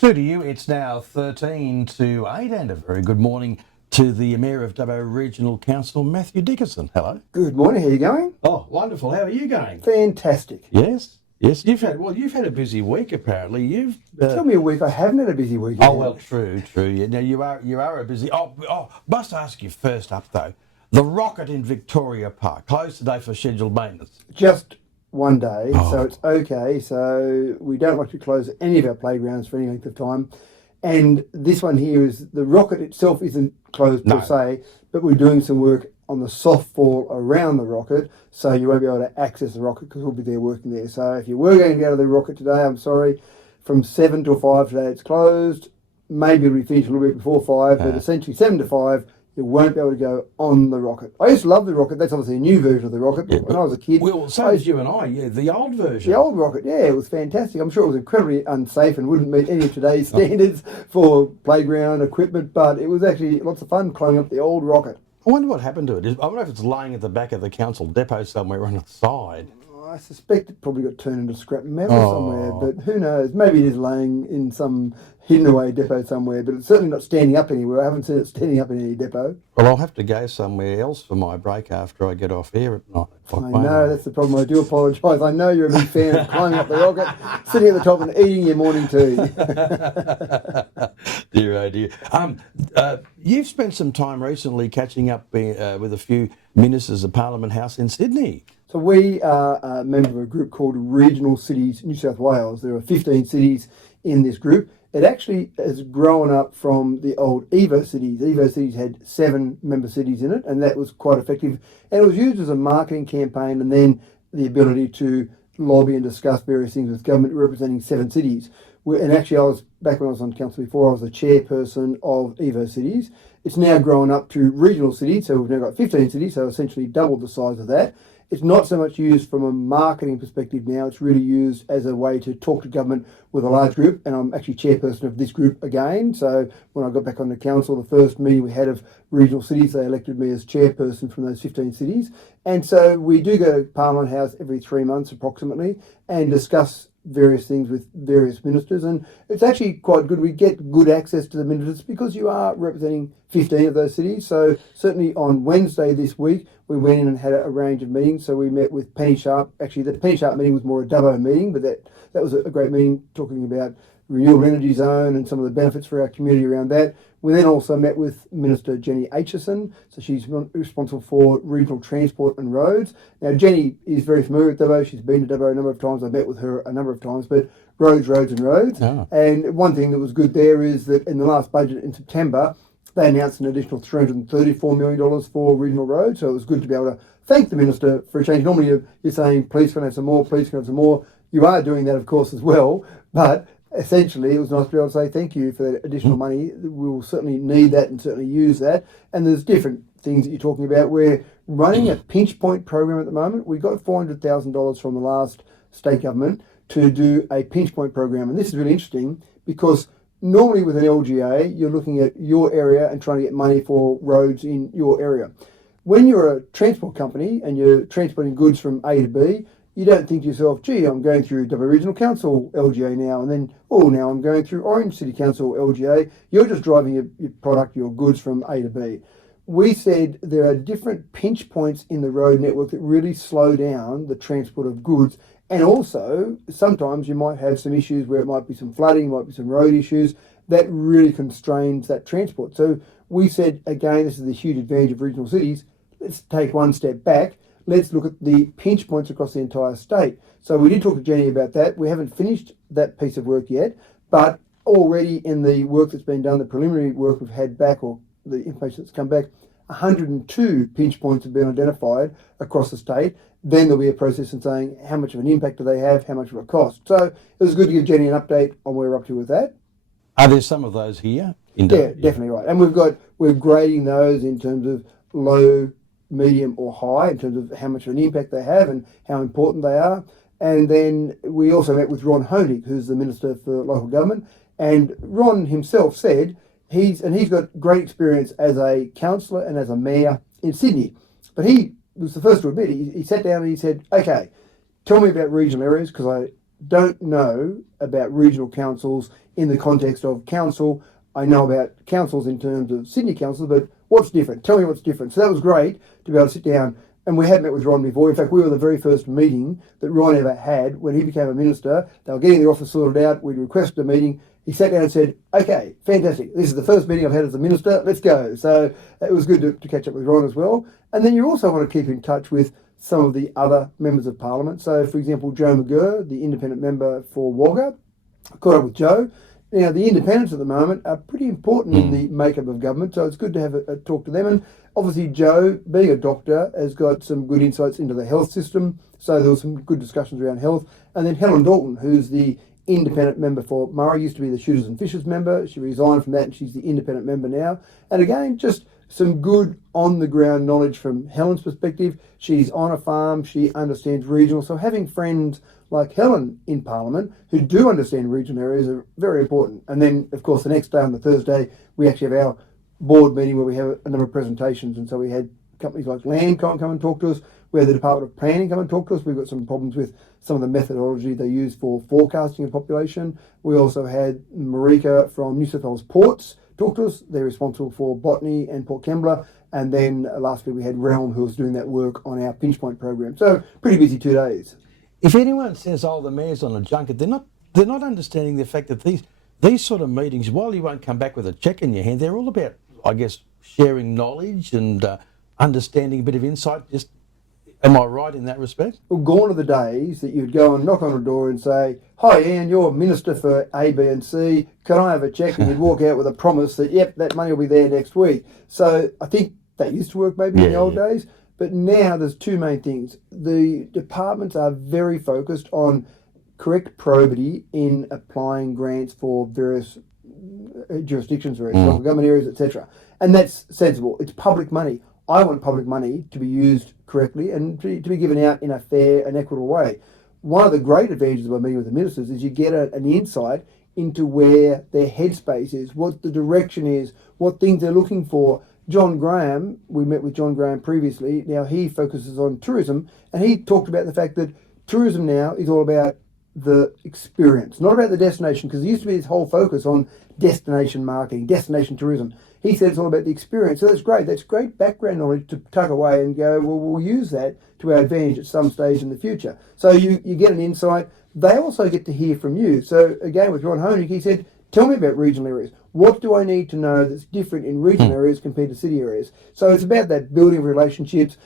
Two to you, it's now 13 to 8, and a very good morning to the Mayor of Dubbo Regional Council, Matthew Dickinson. Hello. Good morning, how are you going? Oh, wonderful. How are you going? Fantastic. Yes. You've had a busy week apparently. Tell me a week I haven't had a busy week. Oh well, true. Yeah, now you are a busy. Must ask you first up though. The Rocket in Victoria Park closed today for scheduled maintenance. Just one day, so it's okay. So we don't like to close any of our playgrounds for any length of time. And this one here is the Rocket itself isn't closed per se, but we're doing some work on the soft fall around the Rocket, so you won't be able to access the Rocket because we'll be there working there. So if you were going to go to the Rocket today, I'm sorry, from 7 till 5 today it's closed. Maybe it'll be finished a little bit before 5, but essentially 7 to 5, you won't be able to go on the Rocket. I used to love the Rocket. That's obviously a new version of the Rocket, but when I was a kid... Well, so as you and I, the old version. The old Rocket, it was fantastic. I'm sure it was incredibly unsafe and wouldn't meet any of today's standards for playground equipment, but it was actually lots of fun climbing up the old Rocket. I wonder what happened to it. I wonder if it's lying at the back of the council depot somewhere on the side. I suspect it probably got turned into scrap metal somewhere, but who knows? Maybe it is laying in some hidden away depot somewhere, but it's certainly not standing up anywhere. I haven't seen it standing up in any depot. Well, I'll have to go somewhere else for my break after I get off here at night. I know, that's the problem. I do apologise. I know you're a big fan of climbing up the Rocket, sitting at the top and eating your morning tea. Dear, oh dear. You've spent some time recently catching up with a few ministers of Parliament House in Sydney. So we are a member of a group called Regional Cities New South Wales. There are 15 cities in this group. It actually has grown up from the old Evo cities. Evo cities had 7 member cities in it, and that was quite effective. And it was used as a marketing campaign and then the ability to lobby and discuss various things with government representing 7 cities. And actually, back when I was on council before, I was the chairperson of Evo cities. It's now grown up to regional cities, so we've now got 15 cities, so essentially double the size of that. It's not so much used from a marketing perspective now, it's really used as a way to talk to government with a large group, and I'm actually chairperson of this group again. So when I got back on the council, the first meeting we had of regional cities, they elected me as chairperson from those 15 cities. And so we do go to Parliament House every 3 months approximately and discuss various things with various ministers, and it's actually quite good. We get good access to the ministers because you are representing 15 of those cities. So certainly on Wednesday this week we went in and had a range of meetings. So we met with Penny Sharp. Actually the Penny Sharp meeting was more a Dubbo meeting, but that was a great meeting talking about renewable energy zone and some of the benefits for our community around that. We then also met with Minister Jenny Aitchison, so she's responsible for regional transport and roads. Now Jenny is very familiar with Dubbo, she's been to Dubbo a number of times, I've met with her a number of times, but roads and roads. Oh. And one thing that was good there is that in the last budget in September, they announced an additional $334 million for regional roads, so it was good to be able to thank the Minister for a change. Normally you're saying, please can I have some more, please can I have some more. You are doing that of course as well, but essentially, it was nice to be able to say thank you for that additional money. We will certainly need that and certainly use that. And there's different things that you're talking about. We're running a pinch point program at the moment. We got $400,000 from the last state government to do a pinch point program. And this is really interesting because normally with an LGA, you're looking at your area and trying to get money for roads in your area. When you're a transport company and you're transporting goods from A to B, you don't think to yourself, gee, I'm going through Dubbo Regional Council LGA now, and then, now I'm going through Orange City Council LGA. You're just driving your product, your goods from A to B. We said there are different pinch points in the road network that really slow down the transport of goods. And also, sometimes you might have some issues where it might be some flooding, might be some road issues that really constrains that transport. So we said, again, this is the huge advantage of regional cities. Let's take one step back. Let's look at the pinch points across the entire state. So we did talk to Jenny about that. We haven't finished that piece of work yet, but already in the work that's been done, the preliminary work we've had back, or the information that's come back, 102 pinch points have been identified across the state. Then there'll be a process in saying how much of an impact do they have, how much will it cost. So it was good to give Jenny an update on where we're up to with that. Are there some of those here? Definitely right. And we're grading those in terms of low, medium or high in terms of how much of an impact they have and how important they are. And then we also met with Ron Honig, who's the Minister for Local Government. And Ron himself said he's got great experience as a councillor and as a mayor in Sydney. But he was the first to admit, he sat down and he said, okay, tell me about regional areas, because don't know about regional councils in the context of council. I know about councils in terms of Sydney councils, but what's different? Tell me what's different. So that was great to be able to sit down, and we had met with Ron before. In fact, we were the very first meeting that Ron ever had when he became a minister. They were getting their office sorted out. We requested a meeting. He sat down and said, okay, fantastic. This is the first meeting I've had as a minister. Let's go. So it was good to catch up with Ron as well. And then you also want to keep in touch with some of the other members of parliament. So, for example, Joe McGurr, the independent member for Wagga, caught up with Joe. Now, the independents at the moment are pretty important in the makeup of government, so it's good to have a talk to them. And obviously, Joe, being a doctor, has got some good insights into the health system, so there was some good discussions around health. And then Helen Dalton, who's the independent member for Murray, used to be the Shooters and Fishers member. She resigned from that and she's the independent member now. And again, just some good on-the-ground knowledge from Helen's perspective. She's on a farm, she understands regional, so having friends like Helen in Parliament who do understand regional areas are very important. And then, of course, the next day on the Thursday, we actually have our board meeting where we have a number of presentations. And so we had companies like Landcom come and talk to us. We had the Department of Planning come and talk to us. We've got some problems with some of the methodology they use for forecasting of population. We also had Marika from New South Wales Ports talk to us. They're responsible for Botany and Port Kembla. And then lastly, we had Realm, who was doing that work on our Pinch Point program. So pretty busy 2 days. If anyone says, "Oh, the mayor's on a junket," they're not understanding the fact that these sort of meetings, while you won't come back with a cheque in your hand, they're all about, I guess, sharing knowledge and understanding a bit of insight. Just, am I right in that respect? Well, gone are the days that you'd go and knock on a door and say, "Hi, Ian, you're Minister for A, B and C. Can I have a cheque?" And you'd walk out with a promise that, yep, that money will be there next week. So I think that used to work maybe in the old days. But now there's two main things. The departments are very focused on correct probity in applying grants for various jurisdictions, various local government areas, etc. And that's sensible. It's public money. I want public money to be used correctly and to be given out in a fair and equitable way. One of the great advantages of meeting with the ministers is you get an insight into where their headspace is, what the direction is, what things they're looking for. John Graham, we met with John Graham previously. Now he focuses on tourism, and he talked about the fact that tourism now is all about the experience, not about the destination, because there used to be this whole focus on destination marketing, destination tourism. He said it's all about the experience. So that's great. That's great background knowledge to tuck away and go, well, we'll use that to our advantage at some stage in the future. So you get an insight. They also get to hear from you. So again, with Ron Honig, he said, tell me about regional areas. What do I need to know that's different in regional areas compared to city areas? So it's about that building of relationships.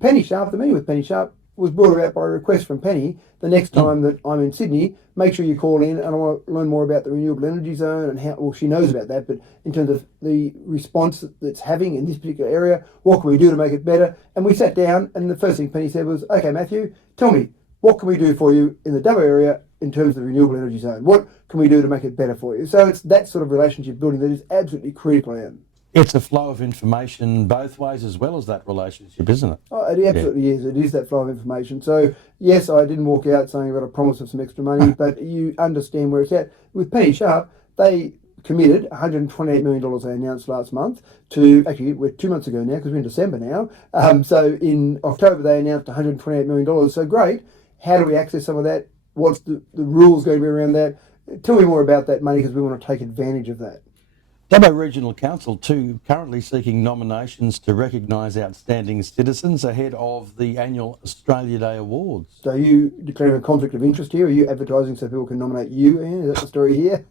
Penny Sharp, the meeting with Penny Sharp was brought about by a request from Penny. The next time that I'm in Sydney, make sure you call in, and I want to learn more about the renewable energy zone and how, well, she knows about that, but in terms of the response that's having in this particular area, what can we do to make it better? And we sat down, and the first thing Penny said was, okay, Matthew, tell me, what can we do for you in the Dubbo area in terms of the renewable energy zone? What can we do to make it better for you? So it's that sort of relationship building that is absolutely critical, Ian. It's a flow of information both ways as well as that relationship, isn't it? Oh, it absolutely is. It is that flow of information. So, yes, I didn't walk out saying I've got a promise of some extra money, but you understand where it's at. With Penny Sharp, they committed $128 million they announced last month to, actually, we're 2 months ago now because we're in December now. So in October, they announced $128 million. So great. How do we access some of that? What's the rules going to be around that? Tell me more about that money because we want to take advantage of that. Dubbo Regional Council too currently seeking nominations to recognise outstanding citizens ahead of the annual Australia Day Awards. So are you declaring a conflict of interest here? Are you advertising so people can nominate you, Ian? Is that the story here?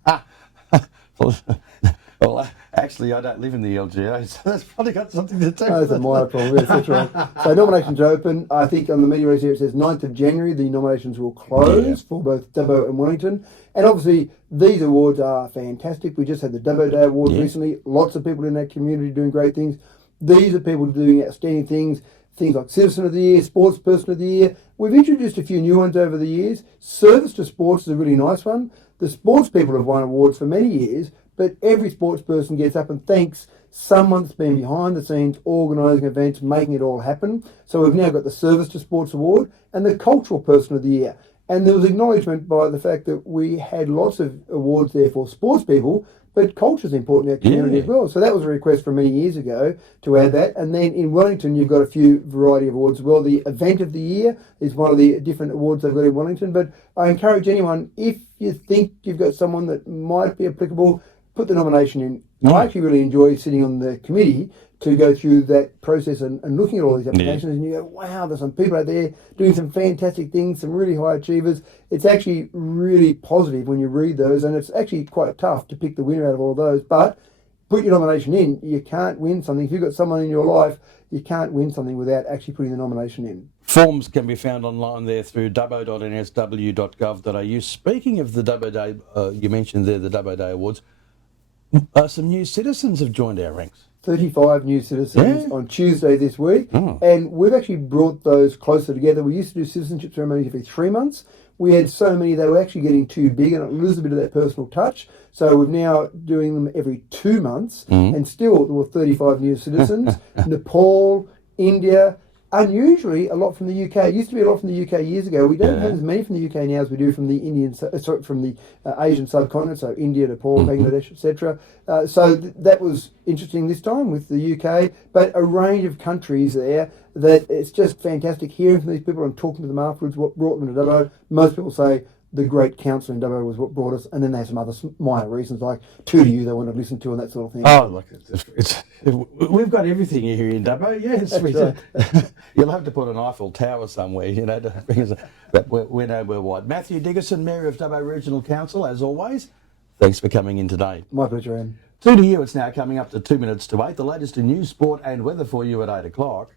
Well, actually, I don't live in the LGA, so that's probably got something to do Oh, with that's a minor problem. Yes, that's right. So nominations are open. I think on the media release here it says 9th of January the nominations will close for both Dubbo and Wellington. And obviously these awards are fantastic. We just had the Dubbo Day Awards recently. Lots of people in that community doing great things. These are people doing outstanding things. Things like Citizen of the Year, Sports Person of the Year. We've introduced a few new ones over the years. Service to Sports is a really nice one. The sports people have won awards for many years, but every sports person gets up and thanks someone that's been behind the scenes organising events, making it all happen. So we've now got the Service to Sports Award and the Cultural Person of the Year. And there was acknowledgement by the fact that we had lots of awards there for sports people, but culture is important in our community as well. So that was a request from many years ago to add that. And then in Wellington, you've got a few variety of awards as well. The Event of the Year is one of the different awards they've got in Wellington. But I encourage anyone, if you think you've got someone that might be applicable, put the nomination in. I actually really enjoy sitting on the committee to go through that process and looking at all these applications, and you go, wow, there's some people out there doing some fantastic things, some really high achievers. It's actually really positive when you read those, and it's actually quite tough to pick the winner out of all of those. But put your nomination in. You can't win something. If you've got someone in your life, you can't win something without actually putting the nomination in. Forms can be found online there through dubbo.nsw.gov.au. Speaking of the Dubbo Day, you mentioned there the Dubbo Day Awards, some new citizens have joined our ranks. 35 new citizens on Tuesday this week, and we've actually brought those closer together. We used to do citizenship ceremonies every 3 months. We had so many, they were actually getting too big and it loses a bit of that personal touch. So we're now doing them every 2 months, and still there were 35 new citizens. Nepal, India, unusually a lot from the UK. It used to be a lot from the UK years ago. We don't have as many from the UK now as we do from the from the Asian subcontinent, so India, Nepal, Bangladesh, etc. So that was interesting this time with the UK, but a range of countries there that it's just fantastic hearing from these people and talking to them afterwards, what brought them to Dubbo. Most people say the great council in Dubbo was what brought us, and then they have some other minor reasons like Two to You they want to listen to and that sort of thing. Oh, look, we've got everything here in Dubbo, yes. You'll have to put an Eiffel Tower somewhere, you know, but we know we're white. Matthew Dickerson, Mayor of Dubbo Regional Council, as always, thanks for coming in today. My pleasure, Anne. 2 to You, it's now coming up to 2 minutes to 8. The latest in news, sport and weather for you at 8 o'clock.